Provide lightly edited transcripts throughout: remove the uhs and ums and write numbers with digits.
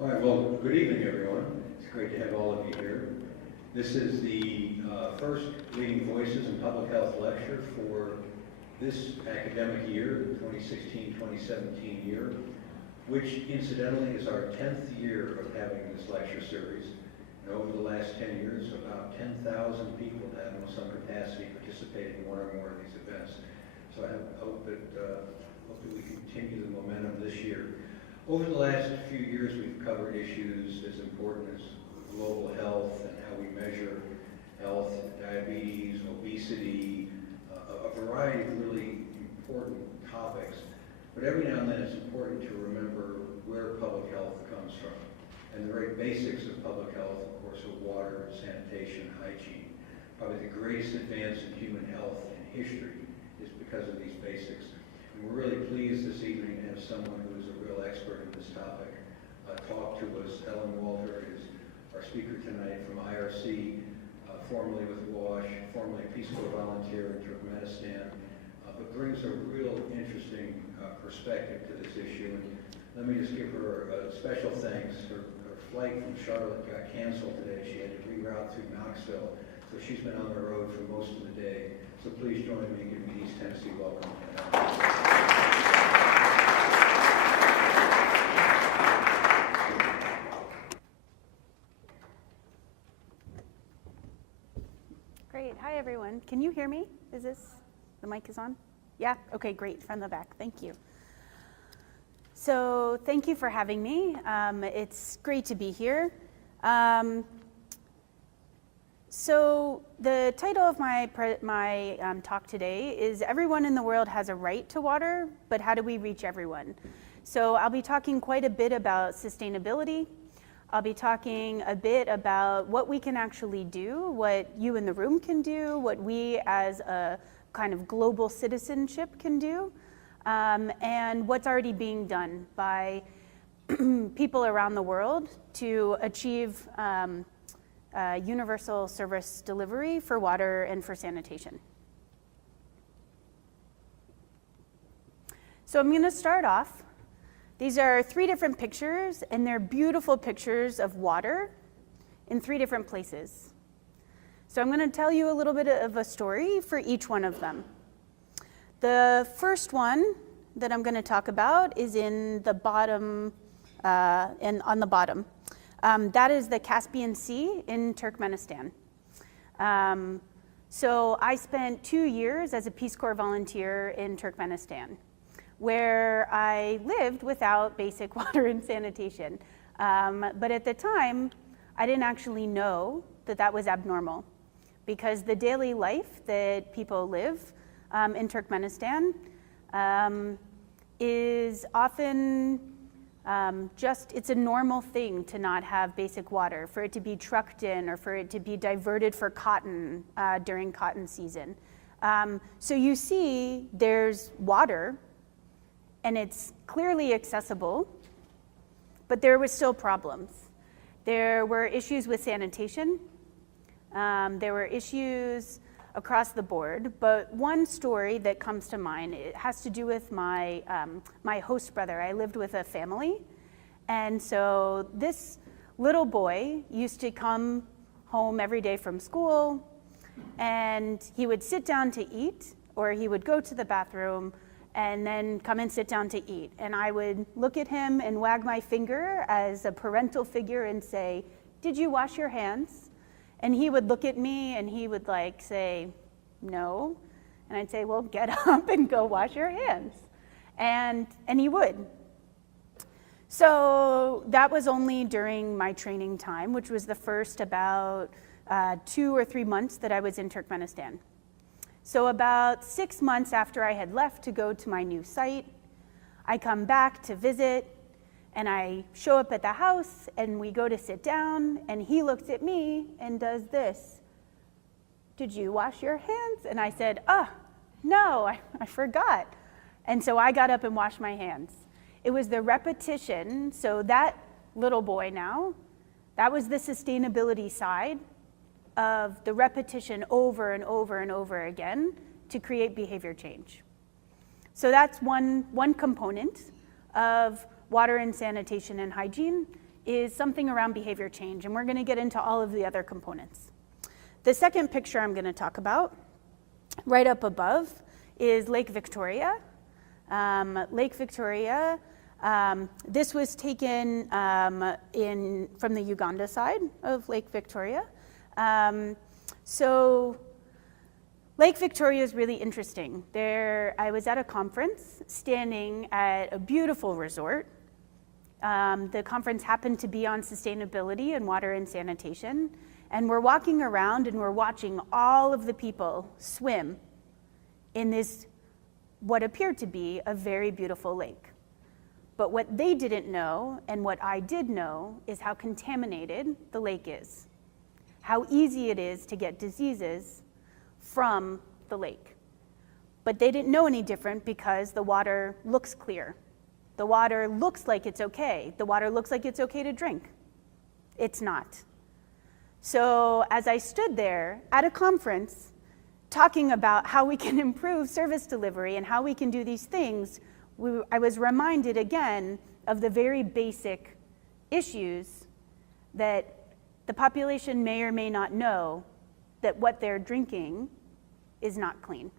All right, well, good evening, everyone. It's great to have all of you here. This is the first Leading Voices in Public Health lecture for this academic year, the 2016-2017 year, which incidentally is our 10th year of having this lecture series. And over the last 10 years, about 10,000 people have in some capacity participated in one or more of these events. So I hope that we continue the momentum this year. Over the last few years, we've covered issues as important as global health and how we measure health, diabetes, obesity, a variety of really important topics. But every now and then it's important to remember where public health comes from. And the very basics of public health, of course, are water, sanitation, hygiene. Probably the greatest advance in human health in history is because of these basics. And we're really pleased this evening to have someone who is a real expert in this topic talk to us. Elynn Walter is our speaker tonight from IRC, formerly with WASH, formerly a Peace Corps volunteer in Turkmenistan, but brings a real interesting perspective to this issue. And let me just give her a special thanks. Her flight from Charlotte got canceled today. She had to reroute through Knoxville, so she's been on the road for most of the day. So please join me in giving East Tennessee welcome. Great. Hi, everyone. Can you hear me? The mic is on? Yeah? Okay, great. From the back. Thank you. So thank you for having me. It's great to be here. So the title of my talk today is Everyone in the World Has a Right to Water, but How Do We Reach Everyone? So I'll be talking quite a bit about sustainability. I'll be talking a bit about what we can actually do, what you in the room can do, what we as a kind of global citizenship can do, and what's already being done by people around the world to achieve universal service delivery for water and for sanitation. So I'm going to start off. These are 3 different pictures, and they're beautiful pictures of water in 3 different places. So I'm going to tell you a little bit of a story for each one of them. The first one that I'm going to talk about is in the bottom, on the bottom. That is the Caspian Sea in Turkmenistan. So I spent 2 years as a Peace Corps volunteer in Turkmenistan, where I lived without basic water and sanitation. But at the time, I didn't actually know that that was abnormal, because the daily life that people live in Turkmenistan is often it's a normal thing to not have basic water, for it to be trucked in or for it to be diverted for cotton during cotton season. So you see there's water, and it's clearly accessible, but there were still problems. There were issues with sanitation. There were issues across the board, but one story that comes to mind, it has to do with my host brother. I lived with a family, and so this little boy used to come home every day from school, and he would sit down to eat, or he would go to the bathroom, and then come and sit down to eat. And I would look at him and wag my finger as a parental figure and say, "Did you wash your hands?" And he would look at me and he would say, "No." And I'd say, "Well, get up and go wash your hands." And he would. So that was only during my training time, which was the first about 2 or 3 months that I was in Turkmenistan. So about 6 months after I had left to go to my new site, I come back to visit, and I show up at the house, and we go to sit down, and he looks at me and does this. "Did you wash your hands?" And I said, no, I forgot. And so I got up and washed my hands. It was the repetition. So that little boy now, that was the sustainability side of the repetition over and over and over again to create behavior change. So that's one component of water and sanitation and hygiene, is something around behavior change, and we're going to get into all of the other components. The second picture I'm going to talk about, right up above, is Lake Victoria. Lake Victoria, this was taken from the Uganda side of Lake Victoria. So Lake Victoria is really interesting. I was at a conference standing at a beautiful resort. The conference happened to be on sustainability and water and sanitation. And we're walking around and we're watching all of the people swim in this, what appeared to be a very beautiful lake. But what they didn't know, and what I did know, is how contaminated the lake is. How easy it is to get diseases from the lake. But they didn't know any different because the water looks clear. The water looks like it's okay. The water looks like it's okay to drink. It's not. So as I stood there at a conference talking about how we can improve service delivery and how we can do these things, I was reminded again of the very basic issues that the population may or may not know, that what they're drinking is not clean.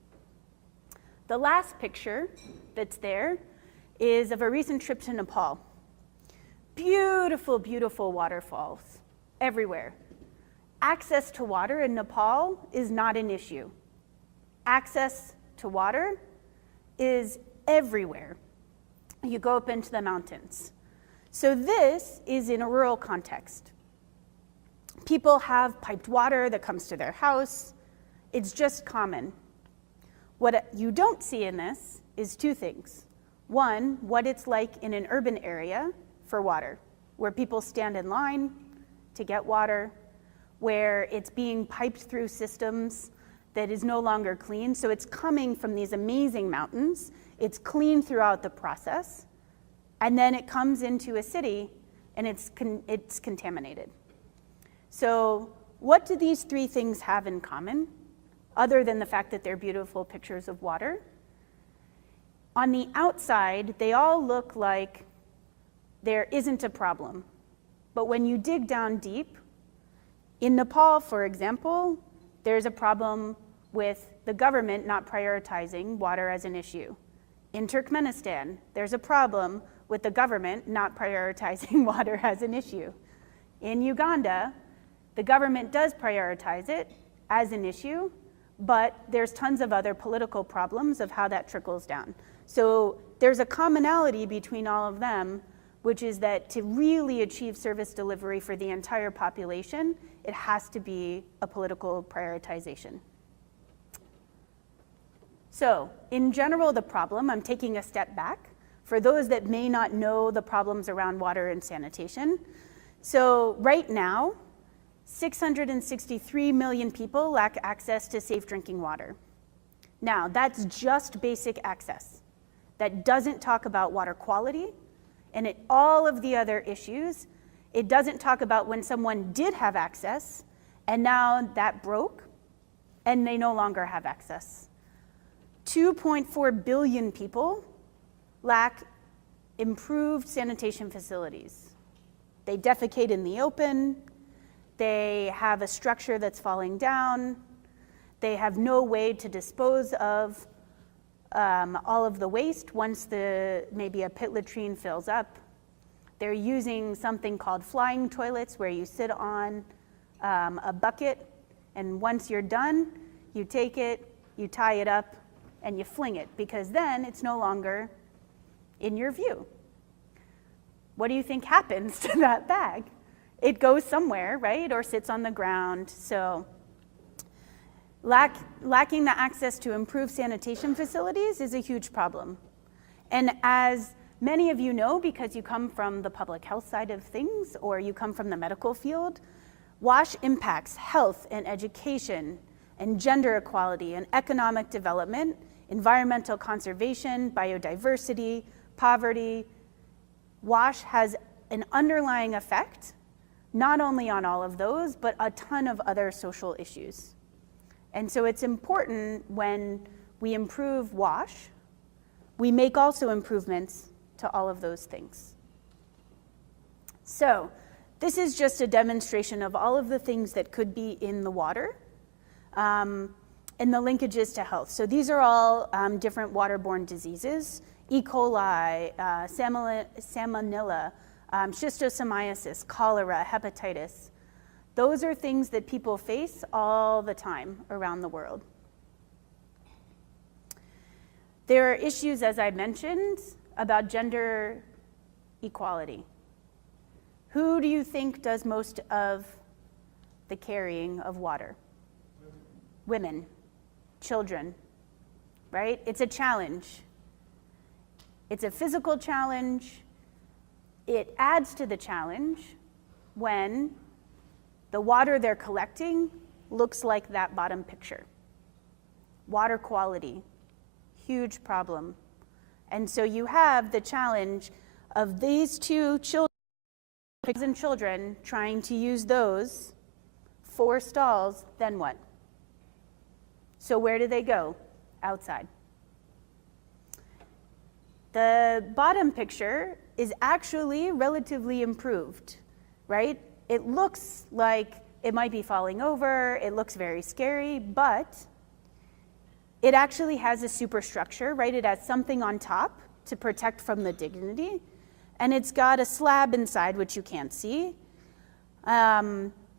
The last picture that's there is of a recent trip to Nepal. Beautiful, beautiful waterfalls everywhere. Access to water in Nepal is not an issue. Access to water is everywhere. You go up into the mountains. So this is in a rural context. People have piped water that comes to their house. It's just common. What you don't see in this is two things. One, what it's like in an urban area for water, where people stand in line to get water, where it's being piped through systems that is no longer clean. So it's coming from these amazing mountains. It's clean throughout the process. And then it comes into a city and it's contaminated. So what do these three things have in common, other than the fact that they're beautiful pictures of water? On the outside, they all look like there isn't a problem. But when you dig down deep, in Nepal, for example, there's a problem with the government not prioritizing water as an issue. In Turkmenistan, there's a problem with the government not prioritizing water as an issue. In Uganda, the government does prioritize it as an issue, but there's tons of other political problems of how that trickles down. So there's a commonality between all of them, which is that to really achieve service delivery for the entire population, it has to be a political prioritization. So in general, the problem, I'm taking a step back, for those that may not know the problems around water and sanitation. So right now, 663 million people lack access to safe drinking water. Now, that's just basic access. That doesn't talk about water quality and all of the other issues. It doesn't talk about when someone did have access and now that broke and they no longer have access. 2.4 billion people lack improved sanitation facilities. They defecate in the open. They have a structure that's falling down. They have no way to dispose of all of the waste once maybe a pit latrine fills up. They're using something called flying toilets, where you sit on a bucket, and once you're done, you take it, you tie it up, and you fling it, because then it's no longer in your view. What do you think happens to that bag? It goes somewhere, right, or sits on the ground. So lacking the access to improved sanitation facilities is a huge problem. And as many of you know, because you come from the public health side of things or you come from the medical field, WASH impacts health and education and gender equality and economic development, environmental conservation, biodiversity, poverty. WASH has an underlying effect, not only on all of those, but a ton of other social issues. And so it's important when we improve WASH, we make also improvements to all of those things. So this is just a demonstration of all of the things that could be in the water and the linkages to health. So these are all different waterborne diseases: E. coli, salmonella, schistosomiasis, cholera, hepatitis. Those are things that people face all the time around the world. There are issues, as I mentioned, about gender equality. Who do you think does most of the carrying of water? Women, children, right? It's a challenge. It's a physical challenge. It adds to the challenge when the water they're collecting looks like that bottom picture. Water quality, huge problem. And so you have the challenge of these two children, pigs and children, trying to use those 4 stalls, then what? So where do they go? Outside. The bottom picture is actually relatively improved, right? It looks like it might be falling over, it looks very scary, but it actually has a superstructure, right? It has something on top to protect from the dignity, and it's got a slab inside, which you can't see,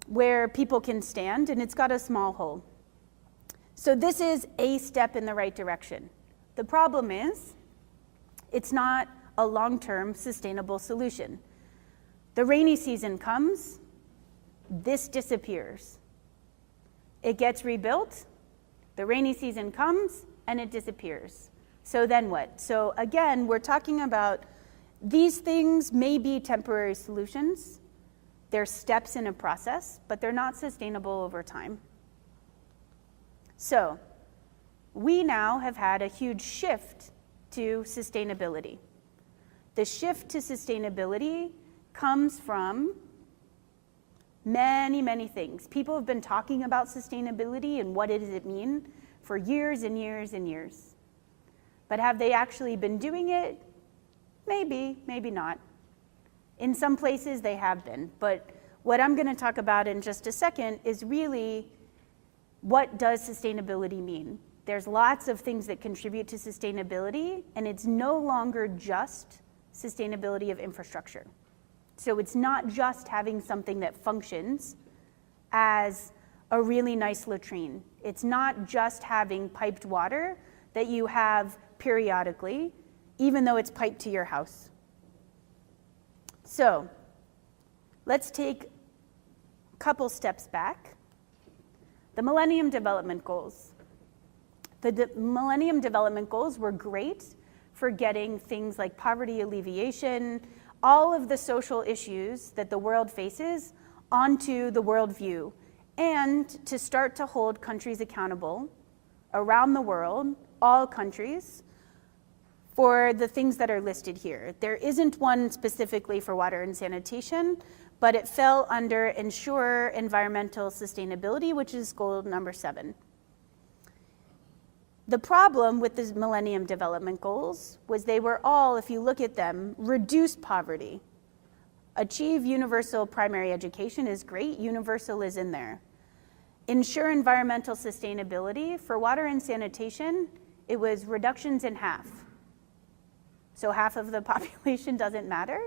where people can stand, and it's got a small hole. So this is a step in the right direction. The problem is, it's not a long-term sustainable solution. The rainy season comes, this disappears. It gets rebuilt, the rainy season comes, and it disappears. So then what? So again, we're talking about these things may be temporary solutions. They're steps in a process, but they're not sustainable over time. So we now have had a huge shift to sustainability. The shift to sustainability comes from many, many things. People have been talking about sustainability and what does it mean for years and years and years. But have they actually been doing it? Maybe, maybe not. In some places they have been, but what I'm going to talk about in just a second is really what does sustainability mean? There's lots of things that contribute to sustainability, and it's no longer just sustainability of infrastructure. So it's not just having something that functions as a really nice latrine. It's not just having piped water that you have periodically, even though it's piped to your house. So let's take a couple steps back. The Millennium Development Goals. The Millennium Development Goals were great for getting things like poverty alleviation, all of the social issues that the world faces onto the worldview, and to start to hold countries accountable around the world, all countries, for the things that are listed here. There isn't one specifically for water and sanitation, but it fell under ensure environmental sustainability, which is goal number 7. The problem with the Millennium Development Goals was they were all, if you look at them, reduce poverty. Achieve universal primary education is great, universal is in there. Ensure environmental sustainability, for water and sanitation, it was reductions in half. So half of the population doesn't matter?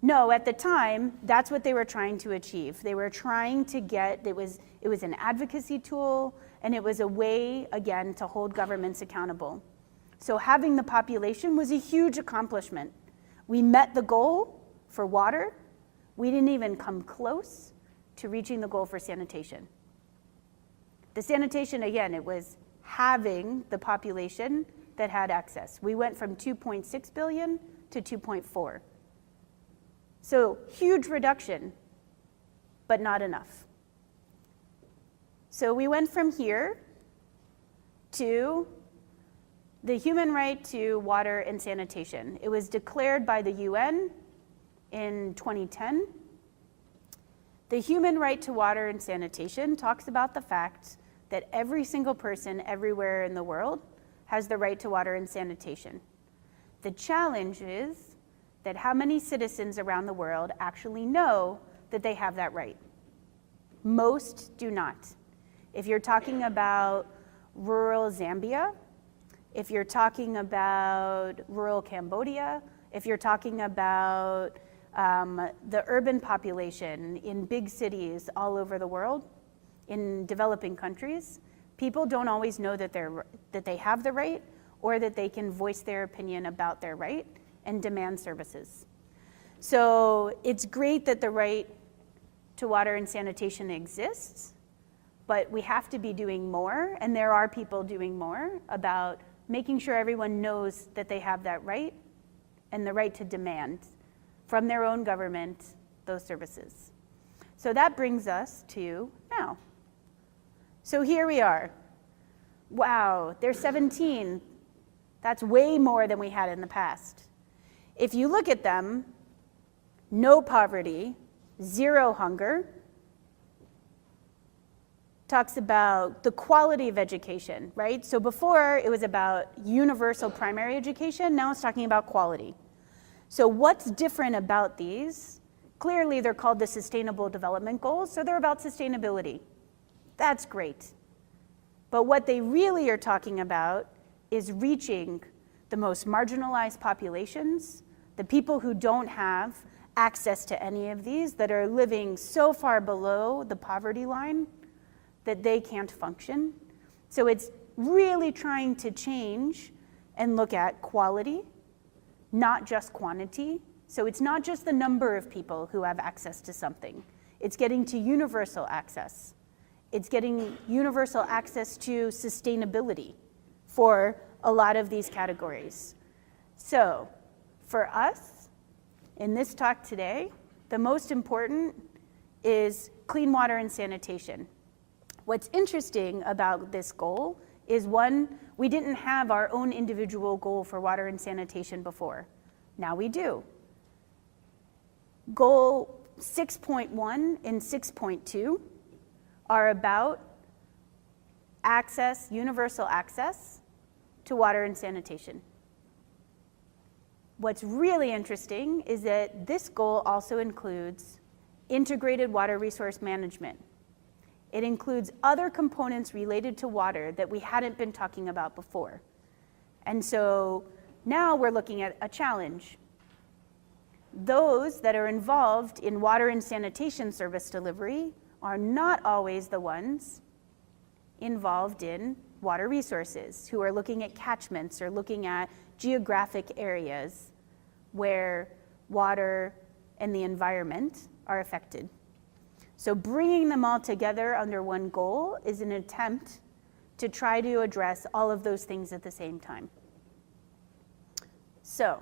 No, at the time, that's what they were trying to achieve. They were trying to get, it was an advocacy tool, and it was a way, again, to hold governments accountable. So having the population was a huge accomplishment. We met the goal for water. We didn't even come close to reaching the goal for sanitation. The sanitation, again, it was having the population that had access. We went from 2.6 billion to 2.4. So huge reduction, but not enough. So we went from here to the human right to water and sanitation. It was declared by the UN in 2010. The human right to water and sanitation talks about the fact that every single person everywhere in the world has the right to water and sanitation. The challenge is that how many citizens around the world actually know that they have that right? Most do not. If you're talking about rural Zambia, if you're talking about rural Cambodia, if you're talking about the urban population in big cities all over the world, in developing countries, people don't always know that they have the right or that they can voice their opinion about their right and demand services. So it's great that the right to water and sanitation exists, but we have to be doing more, and there are people doing more about making sure everyone knows that they have that right and the right to demand from their own government those services. So that brings us to now. So here we are. Wow, there's 17. That's way more than we had in the past. If you look at them, no poverty, 0 hunger, talks about the quality of education, right? So before it was about universal primary education, now it's talking about quality. So what's different about these? Clearly they're called the Sustainable Development Goals, so they're about sustainability. That's great. But what they really are talking about is reaching the most marginalized populations, the people who don't have access to any of these, that are living so far below the poverty line that they can't function. So it's really trying to change and look at quality, not just quantity. So it's not just the number of people who have access to something. It's getting to universal access. It's getting universal access to sustainability for a lot of these categories. So for us, in this talk today, the most important is clean water and sanitation. What's interesting about this goal is, one, we didn't have our own individual goal for water and sanitation before. Now we do. Goal 6.1 and 6.2 are about access, universal access to water and sanitation. What's really interesting is that this goal also includes integrated water resource management. It includes other components related to water that we hadn't been talking about before. And so now we're looking at a challenge. Those that are involved in water and sanitation service delivery are not always the ones involved in water resources, who are looking at catchments or looking at geographic areas where water and the environment are affected. So bringing them all together under one goal is an attempt to try to address all of those things at the same time. So,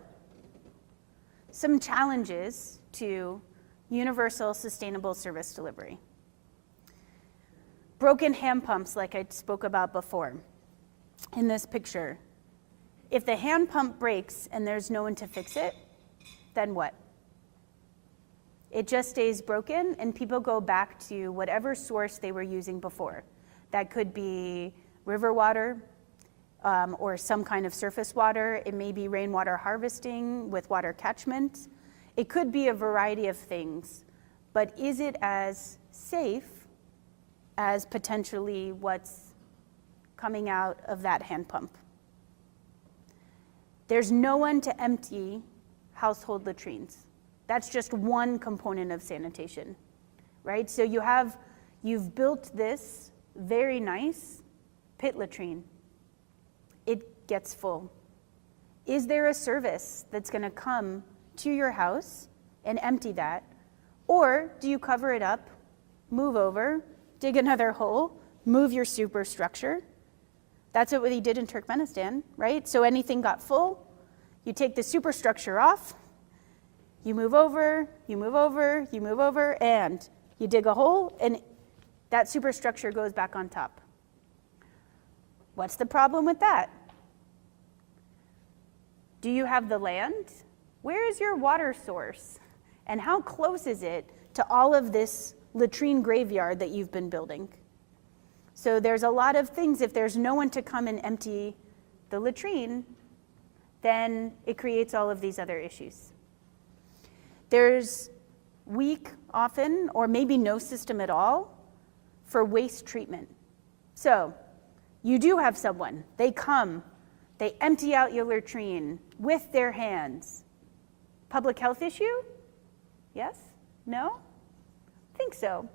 some challenges to universal sustainable service delivery. Broken hand pumps, like I spoke about before. In this picture, if the hand pump breaks and there's no one to fix it, then what? It just stays broken and people go back to whatever source they were using before. That could be river water or some kind of surface water. It may be rainwater harvesting with water catchment. It could be a variety of things, but is it as safe as potentially what's coming out of that hand pump? There's no one to empty household latrines. That's just one component of sanitation, right? So you've built this very nice pit latrine. It gets full. Is there a service that's gonna come to your house and empty that? Or do you cover it up, move over, dig another hole, move your superstructure? That's what they did in Turkmenistan, right? So anything got full, you take the superstructure off, you move over, you move over, you move over, and you dig a hole, and that superstructure goes back on top. What's the problem with that? Do you have the land? Where is your water source? And how close is it to all of this latrine graveyard that you've been building? So there's a lot of things. If there's no one to come and empty the latrine, then it creates all of these other issues. There's weak often, or maybe no system at all, for waste treatment. So you do have someone, they come, they empty out your latrine with their hands. Public health issue? Yes? No? I think so.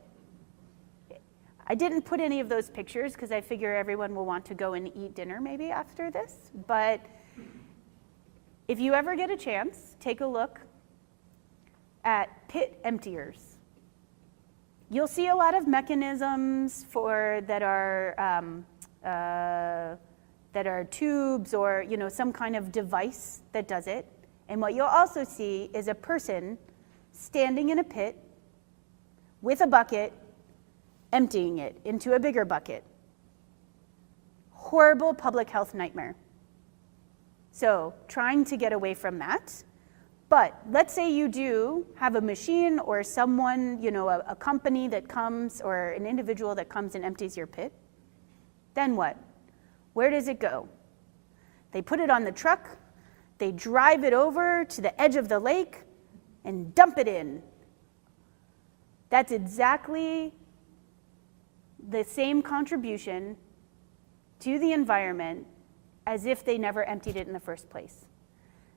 I didn't put any of those pictures because I figure everyone will want to go and eat dinner maybe after this, but if you ever get a chance, take a look at pit emptiers. You'll see a lot of mechanisms that are tubes or some kind of device that does it. And what you'll also see is a person standing in a pit with a bucket, emptying it into a bigger bucket. Horrible public health nightmare. So trying to get away from that. But let's say you do have a machine or someone, a company that comes or an individual that comes and empties your pit. Then what? Where does it go? They put it on the truck, they drive it over to the edge of the lake and dump it in. That's exactly the same contribution to the environment as if they never emptied it in the first place.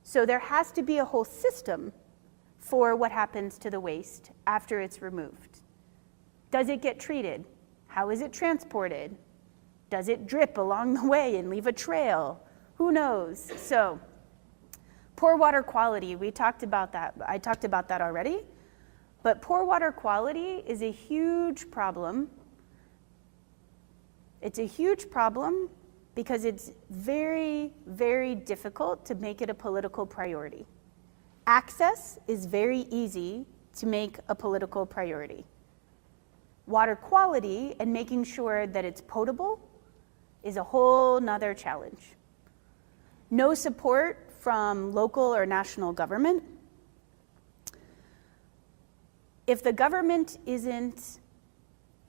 So there has to be a whole system for what happens to the waste after it's removed. Does it get treated? How is it transported? Does it drip along the way and leave a trail? Who knows? So, poor water quality, we talked about that. I talked about that already. But poor water quality is a huge problem. It's a huge problem because it's very, very difficult to make it a political priority. Access is very easy to make a political priority. Water quality and making sure that it's potable is a whole nother challenge. No support from local or national government. If the government isn't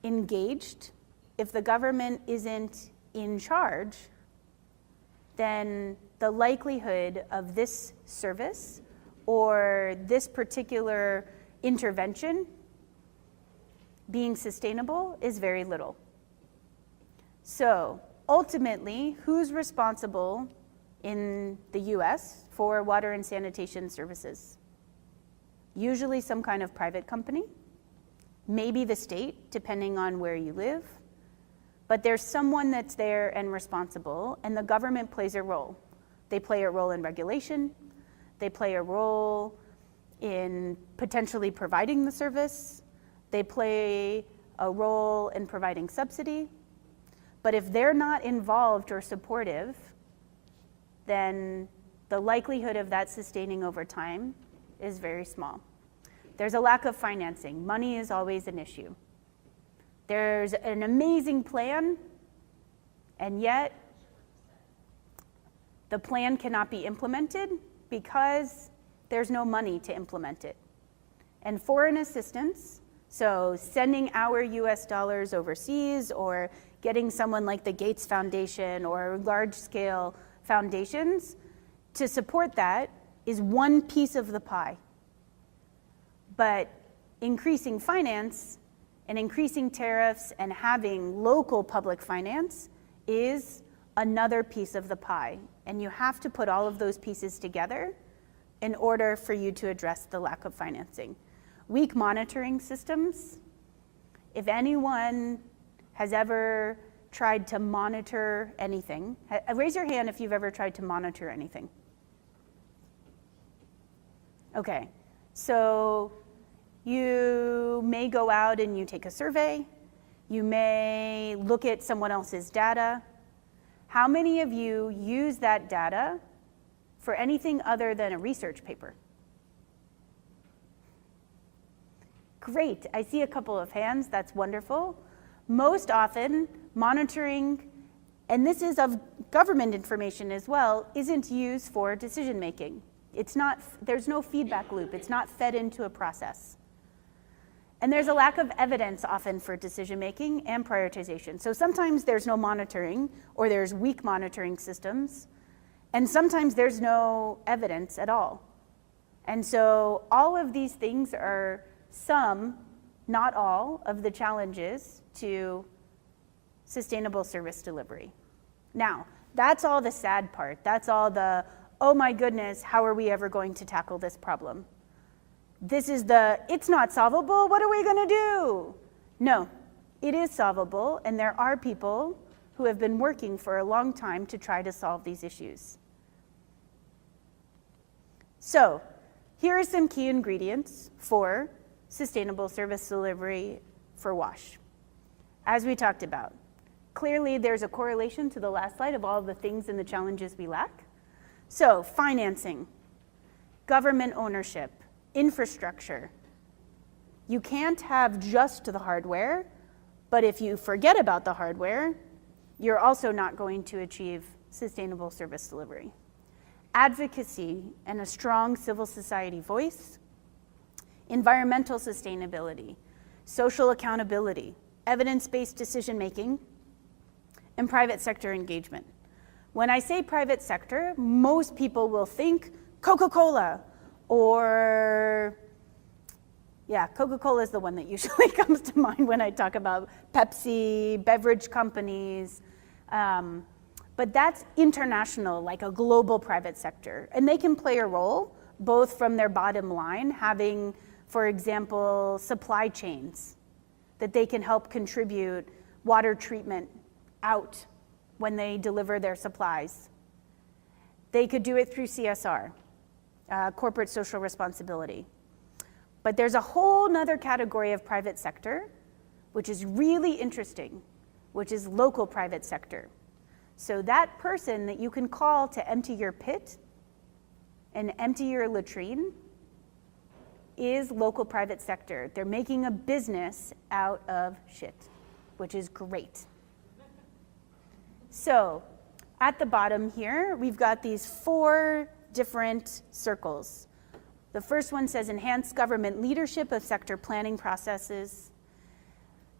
engaged, if the government isn't in charge, then the likelihood of this service or this particular intervention being sustainable is very little. So ultimately, who's responsible in the US for water and sanitation services? Usually some kind of private company, maybe the state, depending on where you live. But there's someone that's there and responsible, and the government plays a role. They play a role in regulation. They play a role in potentially providing the service. They play a role in providing subsidy. But if they're not involved or supportive, then the likelihood of that sustaining over time is very small. There's a lack of financing. Money is always an issue. There's an amazing plan, and yet the plan cannot be implemented because there's no money to implement it. And foreign assistance, so sending our US dollars overseas or getting someone like the Gates Foundation or large-scale foundations to support that is one piece of the pie. But increasing finance and increasing tariffs and having local public finance is another piece of the pie. And you have to put all of those pieces together in order for you to address the lack of financing. Weak monitoring systems. If anyone has ever tried to monitor anything, raise your hand if you've ever tried to monitor anything. Okay, so you may go out and you take a survey. You may look at someone else's data. How many of you use that data for anything other than a research paper? Great, I see a couple of hands, that's wonderful. Most often, monitoring, and this is of government information as well, isn't used for decision making. It's not, there's no feedback loop, it's not fed into a process. And there's a lack of evidence often for decision making and prioritization. So sometimes there's no monitoring or there's weak monitoring systems, and sometimes there's no evidence at all. And so all of these things are some, not all, of the challenges to sustainable service delivery. Now, that's all the sad part. That's all the, oh my goodness, how are we ever going to tackle this problem? This is the, it's not solvable, what are we gonna do? No, it is solvable, and there are people who have been working for a long time to try to solve these issues. So, here are some key ingredients for sustainable service delivery for WASH. As we talked about, clearly there's a correlation to the last slide of all the things and the challenges we lack. So, financing, government ownership, infrastructure. You can't have just the hardware, but if you forget about the hardware, you're also not going to achieve sustainable service delivery. Advocacy and a strong civil society voice, environmental sustainability, social accountability, evidence-based decision-making, and private sector engagement. When I say private sector, most people will think Coca-Cola, or, yeah, Coca-Cola is the one that usually comes to mind when I talk about Pepsi, beverage companies, but that's international, like a global private sector. And they can play a role, both from their bottom line, having, for example, supply chains, that they can help contribute water treatment out when they deliver their supplies. They could do it through CSR, corporate social responsibility. But there's a whole nother category of private sector, which is really interesting, which is local private sector. So that person that you can call to empty your pit and empty your latrine is local private sector. They're making a business out of shit, which is great. So at the bottom here, we've got these 4 different circles. The first one says enhance government leadership of sector planning processes.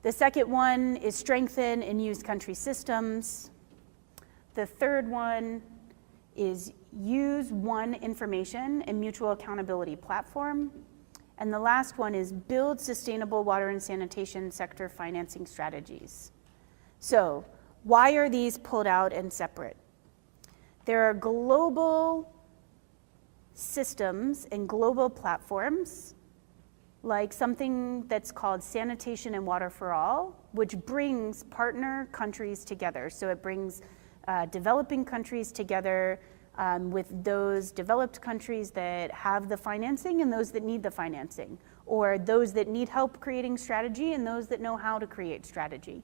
The second one is strengthen and use country systems. The third one is use one information and mutual accountability platform. And the last one is build sustainable water and sanitation sector financing strategies. So why are these pulled out and separate? There are global systems and global platforms, like something that's called Sanitation and Water for All, which brings partner countries together. So it brings developing countries together with those developed countries that have the financing and those that need the financing, or those that need help creating strategy and those that know how to create strategy.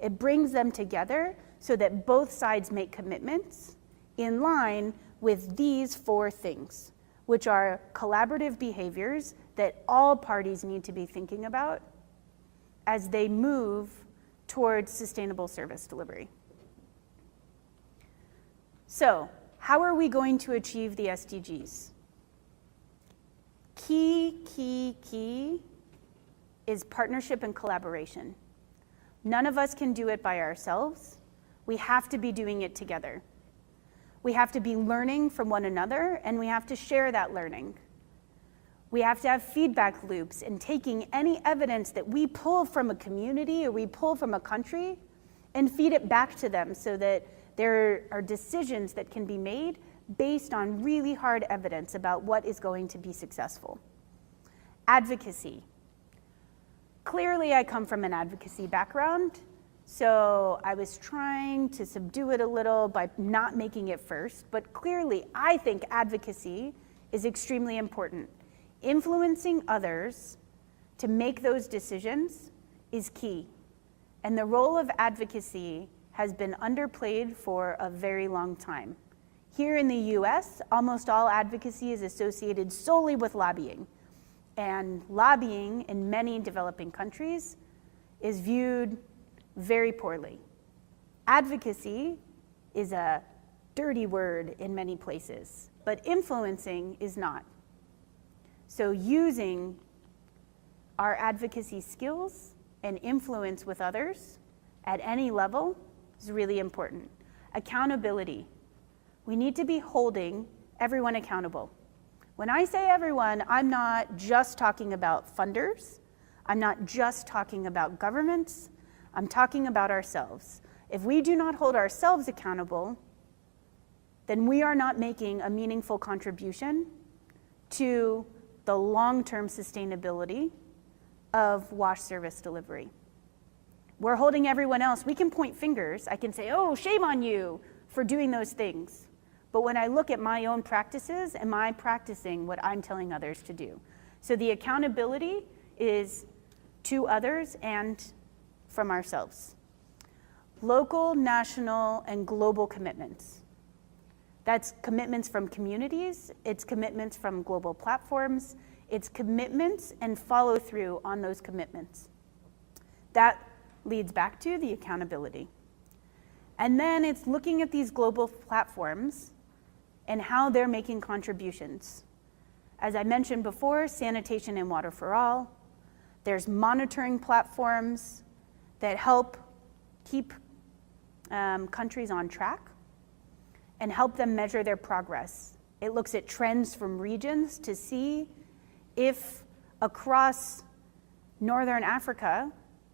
It brings them together so that both sides make commitments in line with these 4 things, which are collaborative behaviors that all parties need to be thinking about as they move towards sustainable service delivery. So, how are we going to achieve the SDGs? Key is partnership and collaboration. None of us can do it by ourselves. We have to be doing it together. We have to be learning from one another, and we have to share that learning. We have to have feedback loops and taking any evidence that we pull from a community or we pull from a country and feed it back to them so that there are decisions that can be made based on really hard evidence about what is going to be successful. Advocacy. Clearly, I come from an advocacy background, so I was trying to subdue it a little by not making it first, but clearly, I think advocacy is extremely important. Influencing others to make those decisions is key, and the role of advocacy has been underplayed for a very long time. Here in the US, almost all advocacy is associated solely with lobbying. And lobbying in many developing countries is viewed very poorly. Advocacy is a dirty word in many places, but influencing is not. So using our advocacy skills and influence with others at any level is really important. Accountability. We need to be holding everyone accountable. When I say everyone, I'm not just talking about funders. I'm not just talking about governments. I'm talking about ourselves. If we do not hold ourselves accountable, then we are not making a meaningful contribution to the long-term sustainability of wash service delivery. We're holding everyone else. We can point fingers. I can say, oh, shame on you for doing those things. But when I look at my own practices, am I practicing what I'm telling others to do? So the accountability is to others and from ourselves. Local, national, and global commitments. That's commitments from communities, it's commitments from global platforms, it's commitments and follow through on those commitments. That leads back to the accountability. And then it's looking at these global platforms and how they're making contributions. As I mentioned before, sanitation and water for all. There's monitoring platforms that help keep countries on track and help them measure their progress. It looks at trends from regions to see if across Northern Africa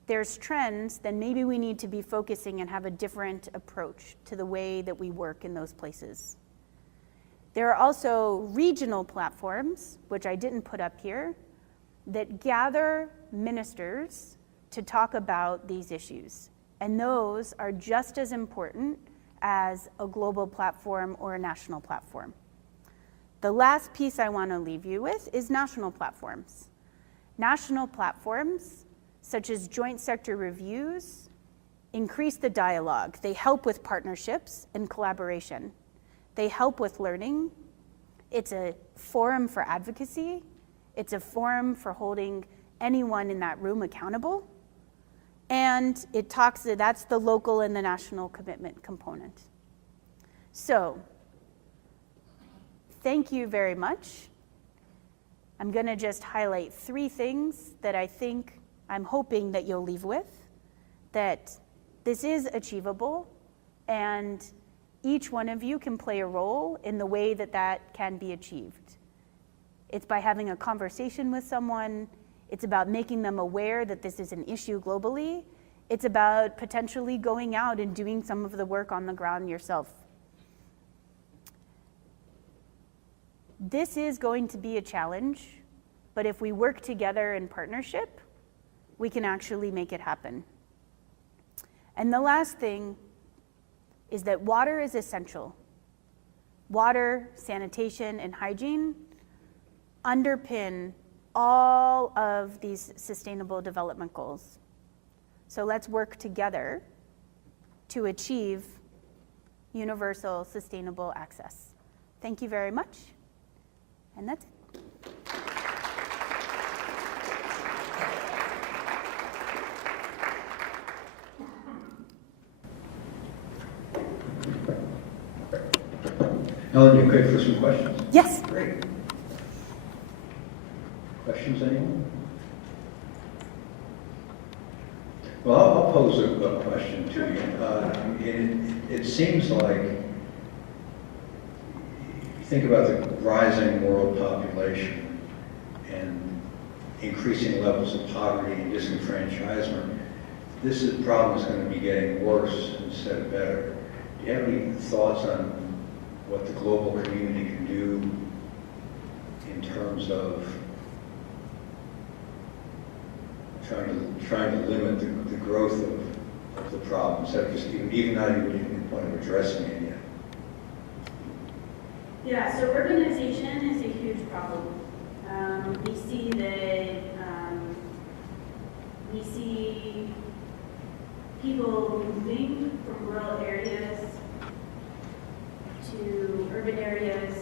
there's trends, then maybe we need to be focusing and have a different approach to the way that we work in those places. There are also regional platforms, which I didn't put up here, that gather ministers to talk about these issues. And those are just as important as a global platform or a national platform. The last piece I want to leave you with is national platforms. National platforms, such as joint sector reviews, increase the dialogue. They help with partnerships and collaboration. They help with learning. It's a forum for advocacy. It's a forum for holding anyone in that room accountable. And it talks, that's the local and the national commitment component. So, thank you very much. I'm gonna just highlight 3 things that I'm hoping that you'll leave with, that this is achievable, and each one of you can play a role in the way that that can be achieved. It's by having a conversation with someone. It's about making them aware that this is an issue globally. It's about potentially going out and doing some of the work on the ground yourself. This is going to be a challenge, but if we work together in partnership, we can actually make it happen. And the last thing is that water is essential. Water, sanitation, and hygiene underpin all of these sustainable development goals. So let's work together to achieve universal sustainable access. Thank you very much, and that's it. Elynn, you okay for some questions? Yes. Great. Questions, anyone? Well, I'll pose a question to you. It seems like, think about the rising world population and increasing levels of poverty and disenfranchisement. This problem is going to be getting worse instead of better. Do you have any thoughts on what the global community can do in terms of trying to limit the growth of the problem, instead of just even not even getting to the point of addressing it yet? Yeah, so urbanization is a huge problem. We see that we see people moving from rural areas to urban areas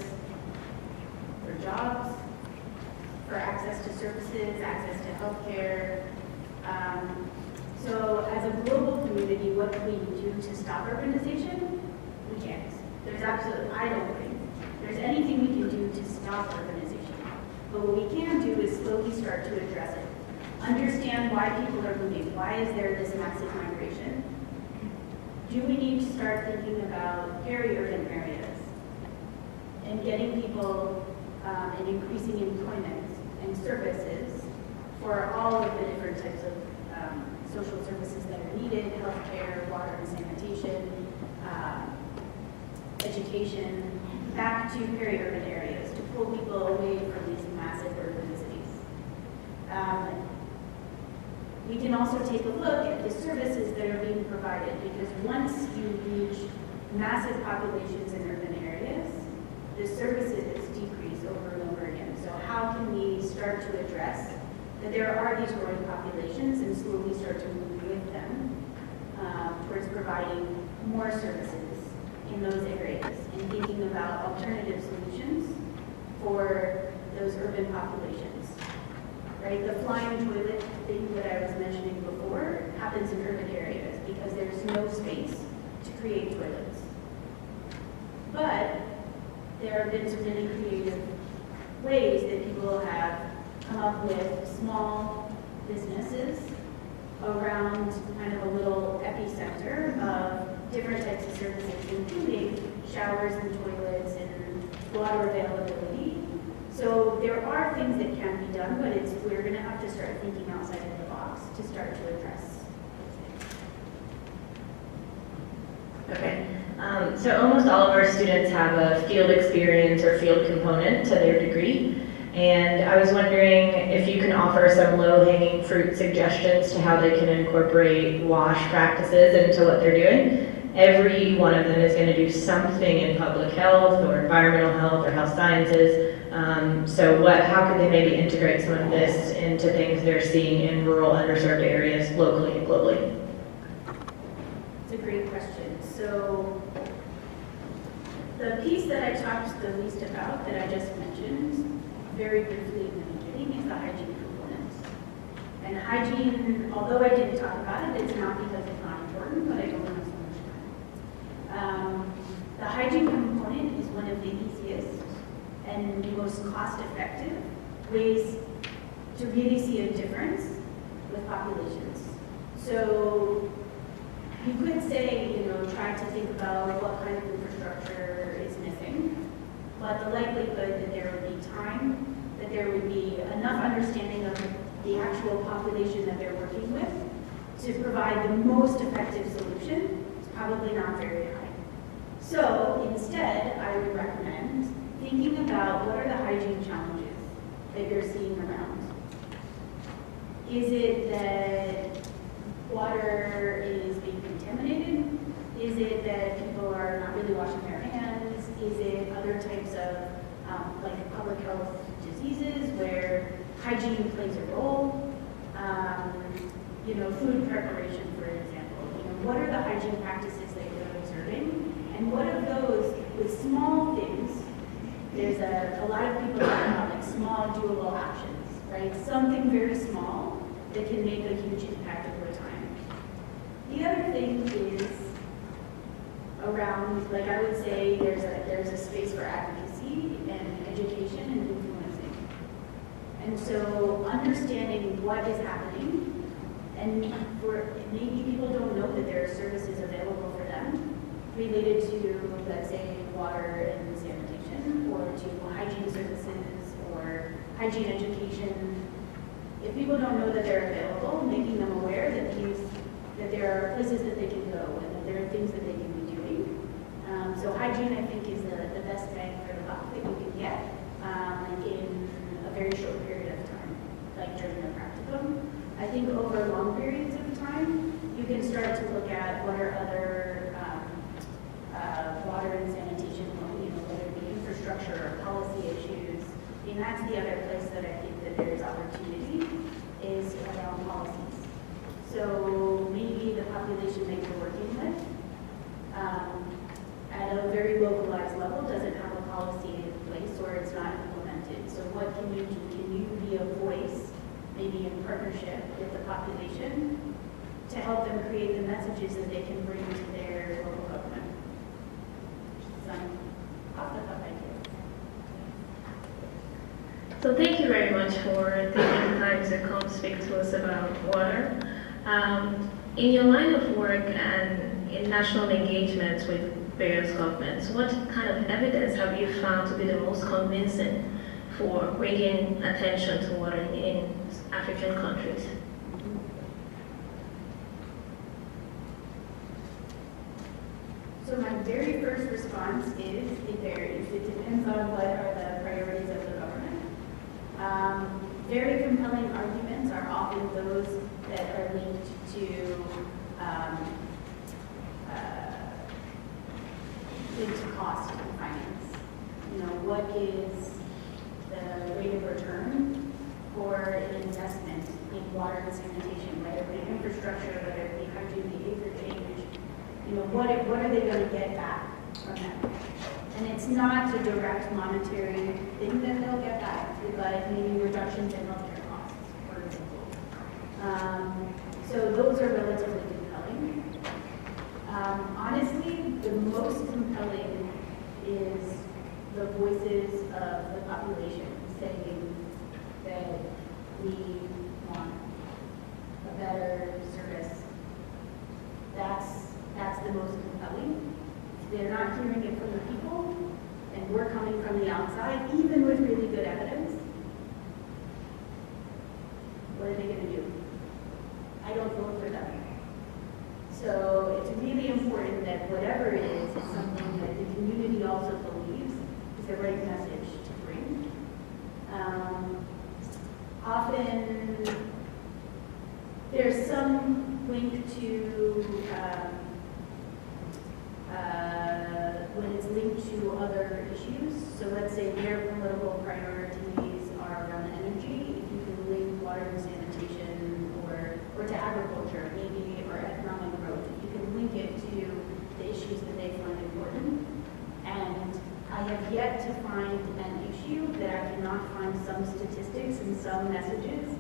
for jobs, for access to services, access to healthcare. So as a global community, what can we do to stop urbanization? We can't. I don't think there's anything we can do to stop urbanization. But what we can do is slowly start to address it. Understand why people are moving. Why is there this massive migration? Do we need to start thinking about peri-urban areas and getting people and increasing employment and services for all of the different types of social services that are needed, healthcare, water and sanitation, education, back to peri-urban areas to pull people away from these massive urban cities. We can also take a look at the services that are being provided, because once you reach massive populations in urban areas, the services decrease over and over again. So how can we start to address that there are these growing populations and slowly start to move with them towards providing more services in those areas and thinking about alternative solutions for those urban populations, right? The flying toilet thing that I was mentioning before happens in urban areas because there's no space to create toilets. But there have been some really creative ways that people have come up with small businesses around kind of a little epicenter of different types of services, including showers and toilets and water availability. So there are things that can be done, but we're going to have to start thinking outside of the box to start to address. Okay. So almost all of our students have a field experience or field component to their degree. And I was wondering if you can offer some low-hanging fruit suggestions to how they can incorporate WASH practices into what they're doing. Every one of them is going to do something in public health or environmental health or health sciences. How could they maybe integrate some of this into things they're seeing in rural, underserved areas locally and globally? It's a great question. So the piece that I talked the least about that I just mentioned very briefly in the beginning is the hygiene component. And hygiene, although I didn't talk about it, it's not because it's not important, but I don't have so much time. The hygiene component is one of the easiest and most cost-effective ways to really see a difference with populations. So you could say, try to think about what kind of infrastructure is missing, but the likelihood that there would be time, that there would be enough understanding of the actual population that they're working with to provide the most effective solution is probably not very high. So instead, I would recommend thinking about what are the hygiene challenges that you're seeing around. Is it that water is being contaminated? Is it that people are not really washing their hands? Is it other types of public health diseases where hygiene plays a role? Food preparation, for example. What are the hygiene practices that you're observing? And what of those with small things? There's a lot of people talk about small doable actions, right? Something very small that can make a huge impact over time. The other thing is around, I would say there's a space for advocacy and education and influencing. And so understanding what is happening, and maybe people don't know that there are services available for them related to, let's say, water and sanitation, or to hygiene services, or hygiene education. If people don't know that they're available, making them aware that there are places that they can go and that there are things that they can be doing. So hygiene, I think, is the best bang for the buck that you can get in a very short period of time, like during the practicum. I think over long periods of time, you can start to look at what are other water and sanitation, whether it be infrastructure or policy issues. And that's the other place that I think that there's opportunity is around policies. So maybe the population that you're working with at a very localized level doesn't have a policy in place or it's not implemented. So what can you do? Can you be a voice, maybe in partnership with the population, to help them create the messages that they can bring to their local government? Some off-the-cuff ideas. So thank you very much for taking the time to come speak to us about water. In your line of work and in national engagements with various governments, what kind of evidence have you found to be the most convincing for bringing attention to water in African countries. So my very first response is it varies. It depends on what are the priorities of the government. Very compelling arguments are often those that are linked to cost and finance. You know, what is the rate of return for an investment in water and sanitation, whether it be infrastructure, whether it be hydrogen behavior change. You know, what are they going to get back from that? And it's not a direct monetary thing that they'll get back, but maybe reductions in healthcare costs, for example. So those are relatively compelling. Honestly, the most compelling is the voices of the population saying that we want a better service. That's the most compelling. They're not hearing it from the people, and we're coming from the outside, even with really good evidence. What are they going to do? I don't vote for them. So it's really important that whatever it is something that the community also believes is the right message to bring. Often there's some link to when it's linked to other issues. So let's say their political priorities are around energy. If you can link water and sanitation or to agriculture, maybe, or economic growth, if you can link it to the issues that they find important. And I have yet to find an issue that I cannot find some statistics and some messages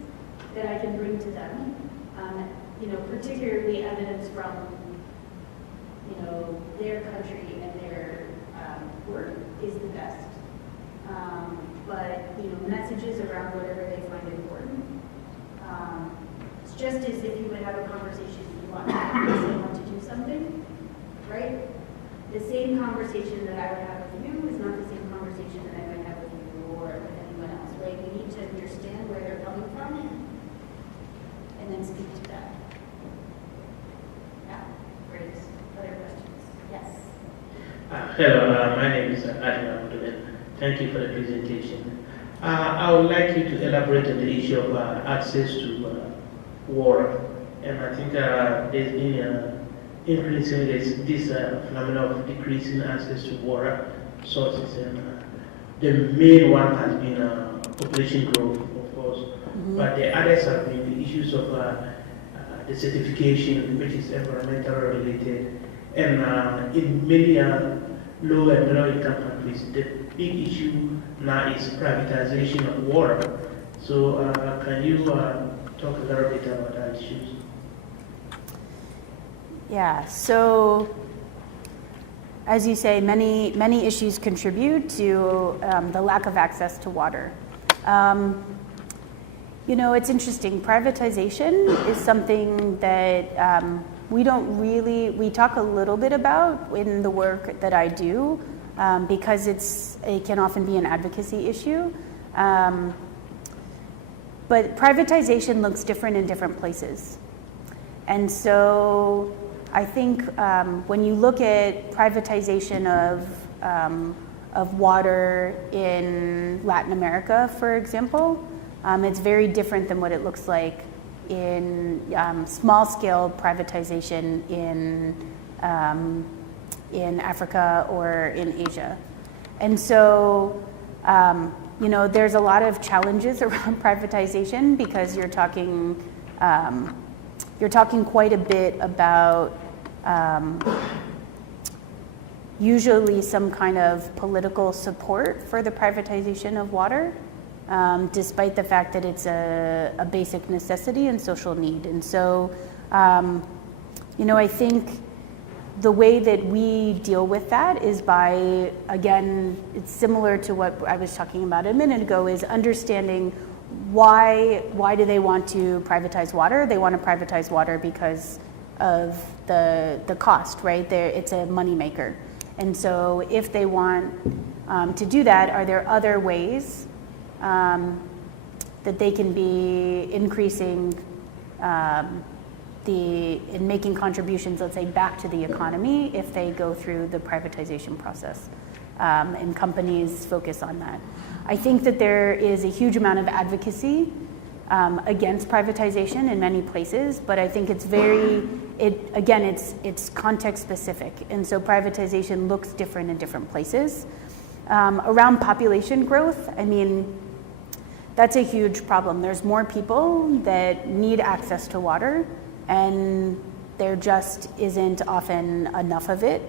that I can bring to them. You know, particularly evidence from, you know, their country and their work is the best. But, you know, messages around whatever they find important. It's just as if you would have a conversation you want to do something, right? The same conversation that I would have with you is not the same conversation that I might have with you or with anyone else, right? We need to understand where they're coming from and then speak to that. Yeah, great. Other questions? Yes. Hello, my name is Elynn Walter. Thank you for the presentation. I would like you to elaborate on the issue of access to water. And I think there's been increasing this phenomenon of decreasing access to water sources. And the main one has been population growth, of course. Mm-hmm. But the others have been the issues of the certification, which is environmental related. And in many low and middle income countries, the big issue now is privatization of water. So can you talk a little bit about that issues? Yeah, so as you say, many issues contribute to the lack of access to water. You know, it's interesting. Privatization is something that we talk a little bit about in the work that I do because it can often be an advocacy issue. But privatization looks different in different places. And so I think when you look at privatization of water in Latin America, for example, it's very different than what it looks like in small-scale privatization in Africa or in Asia. And so, you know, there's a lot of challenges around privatization because you're talking quite a bit about usually some kind of political support for the privatization of water, despite the fact that it's a basic necessity and social need. And so, you know, I think the way that we deal with that is by, again, it's similar to what I was talking about a minute ago, is understanding why do they want to privatize water? They want to privatize water because of the cost, right? It's a moneymaker. And so if they want to do that, are there other ways that they can be increasing in making contributions, let's say, back to the economy if they go through the privatization process. And companies focus on that. I think that there is a huge amount of advocacy against privatization in many places, but I think it's it's context specific. And so privatization looks different in different places. Around population growth, I mean, that's a huge problem. There's more people that need access to water, and there just isn't often enough of it.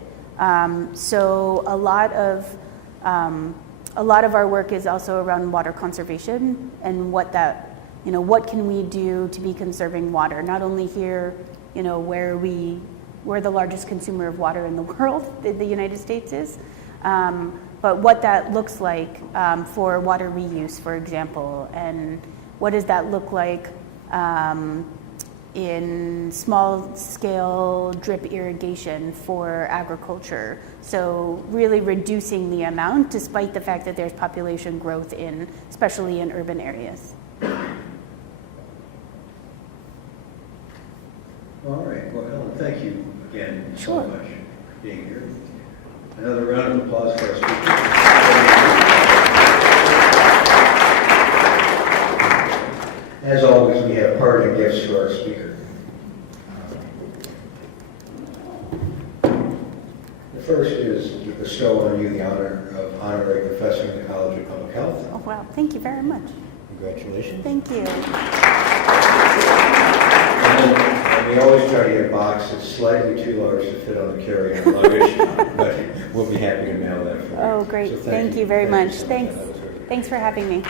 So a lot of our work is also around water conservation and what can we do to be conserving water, not only here, where we're the largest consumer of water in the world, the United States is, but what that looks like for water reuse, for example, and what does that look like in small-scale drip irrigation for agriculture. So really reducing the amount, despite the fact that there's population growth especially in urban areas. All right, well, Ellen, thank you again Sure. so much for being here. Another round of applause for our speaker. As always, we have parting gifts for our speaker. The first is to bestow on you the honor of honorary professor in the College of Public Health. Oh, wow, thank you very much. Congratulations. Thank you. And we always try to get a box that's slightly too large to fit on the carry-on luggage, but we'll be happy to mail that for you. Oh, great. So Thank you very much. so Thanks. That was very good. Thanks for having me.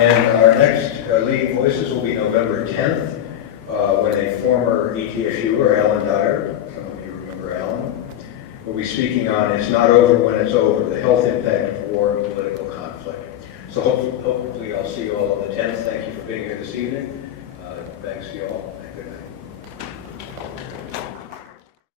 And our next leading voices will be November 10th, when a former ETSUer, Alan Dyer, some of you remember Alan, will be speaking on "It's Not Over When It's Over, the Health Impact of War and Political Conflict." So hopefully I'll see you all on the 10th. Thank you for being here this evening. Thanks to you all, and good night.